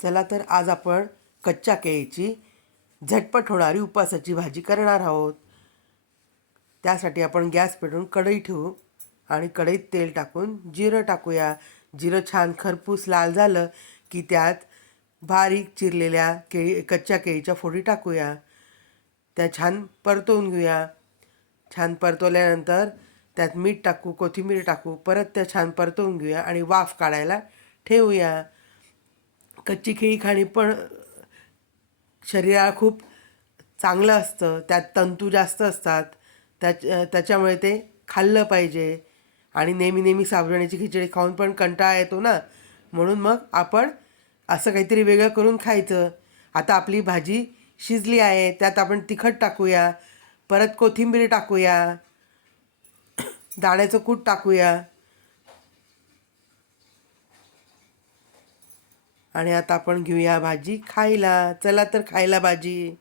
चला तर आज आपण कच्च्या केळीची झटपट होणारी उपवासाची भाजी करणार आहोत. त्यासाठी आपण गॅस पेटवून कढई ठेवू आणि कढईत तेल टाकून जिरं टाकूया. जिरं छान खरपूस लाल झालं की त्यात बारीक चिरलेल्या कच्च्या केळीच्या फोडी टाकूया. त्या छान परतवून घेऊया. छान परतवल्यानंतर त्यात मीठ टाकू, कोथिंबीर टाकू, परत त्या छान परतवून घेऊया आणि वाफ काढायला ठेवूया. कच्ची केळी खाणी पण शरीराला खूप चांगलं असतं. त्यात तंतू जास्त असतात. त्याच्यामुळे ते खाल्लं पाहिजे. आणि नेहमी नेहमी साबुदाण्याची खिचडी खाऊन पण कंटाळा येतो ना, म्हणून मग आपण असं काहीतरी वेगळं करून खायचं. आता आपली भाजी शिजली आहे, त्यात आपण तिखट टाकूया, परत कोथिंबीर टाकूया, दाण्याचं कूट टाकूया आणि आता आपण घेऊया भाजी खायला. चला तर खायला भाजी.